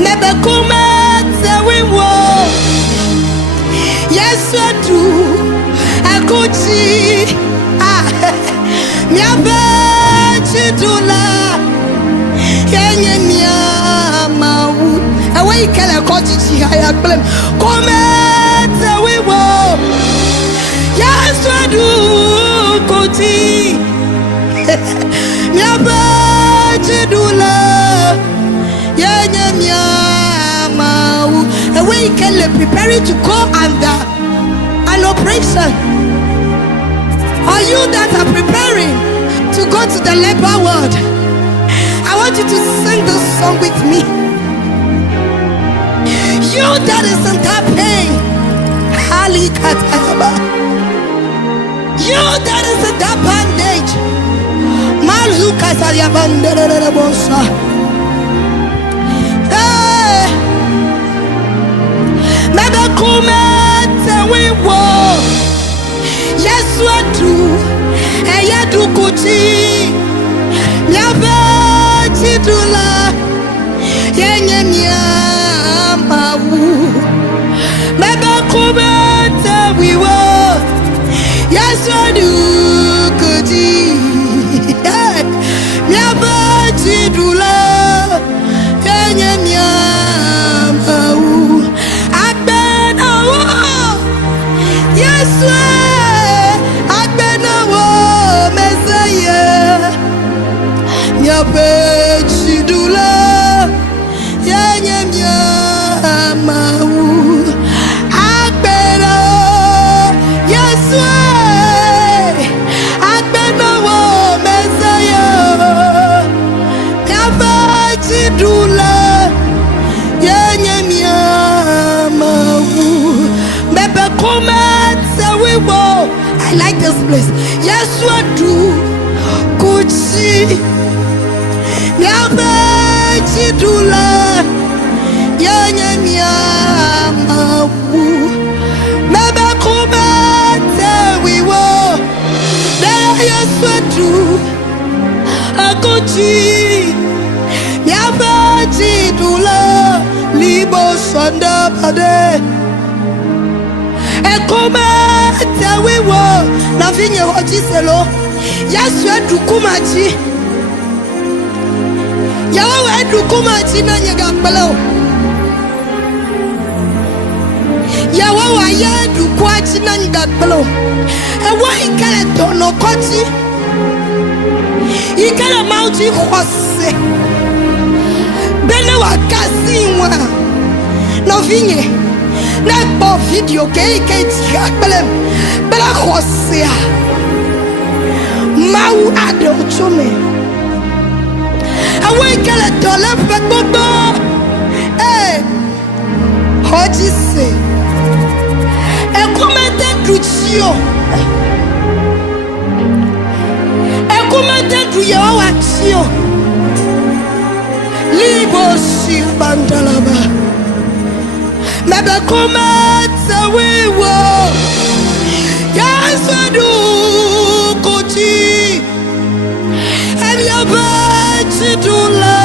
Mebe kumete wiwo. Yesu adu akuchi. Miabe chidula. Yenye miamawu. Ewe ikele kochichi haya blem. Kumete wiwo. Yesu adu akuchi. Miabe chidula. Yenye miamawu. Ewe ikele preparing to go under an operation. Are you that are preparing to go to the labor world? I want you to sing this song with me. You that is in that pain, you that is in that bandage, Yes, what do? Eya do kuchi, miabe chidula, yenye miamawu. Mebe kumete wiwo. Yes, what do kuchi, miabe chidula, yenye miamawu. Aben awo. Yes, what? Chidula yenye miamawu agbera Yesu agbena wo mesaya yabe chidula yenye miamawu bebe kumete wiwo. I like this place. Yesu adu kuchi. Miabe chidula yenye miamawu. Mebe kumete wiwo. Dere Yesu adu akuchi. Miabe chidula libo sonda bade. Ekumete wiwo na vinye hojiselo. Yesu adu kumachi. Yawa edukuma china nyegakbelo. Yawa wa yedukwa china nyegakbelo. Ewa ikele dono kochi. Ikele mauti khose. Bene wa kasi wa. No vinye. Nekbo video ke ike chigakbelem. Bela khose ya. Mau ade ochome. Awe kele dole fe gbogbo. Hoji se. Ekumete duchio. Ekumete duyewa wachio. Libo si bandalaba. Mebe kumete wiwo. Yesu adu kuchi. Eliabe chidula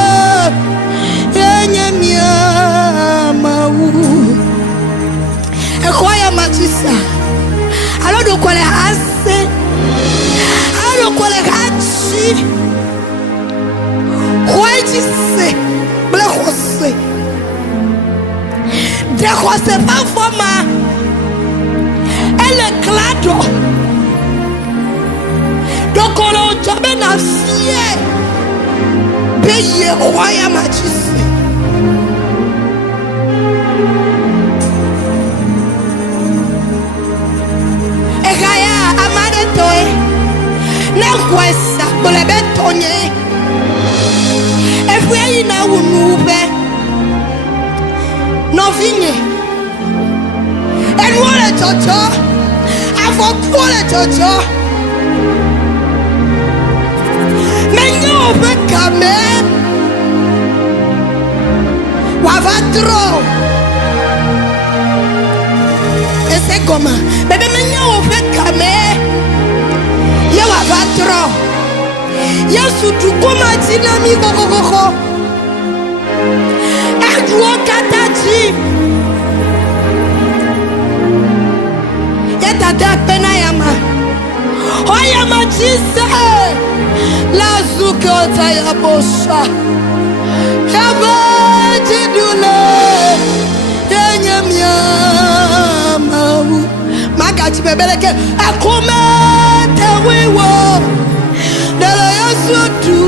yenye miamawu. Ekwaya matisa. Alodo kwale hase. Alodo kwale hachi. Kwaji se. Ble khose. De khose pa foma. Elle clado. Dokolo jobe na fie. Beye kwaya matisa. Egaya amade toe. Ne kwesa bolebe tonye. Efwe ina unube. No vinye. Enwole jojo. Afokwole jojo. Menyo bekame. Wavatro. Ese goma. Bebe menyo bekame. Ye wavatro. Yesu tukuma tina mi koko. Adwo see. Yet that penayama. Oh, yama Jesus. La zukota ya bosha. Yaba jidule. Yenyamya mau. Magachi bebeleke. Akume tewiwo. Dela yasutu.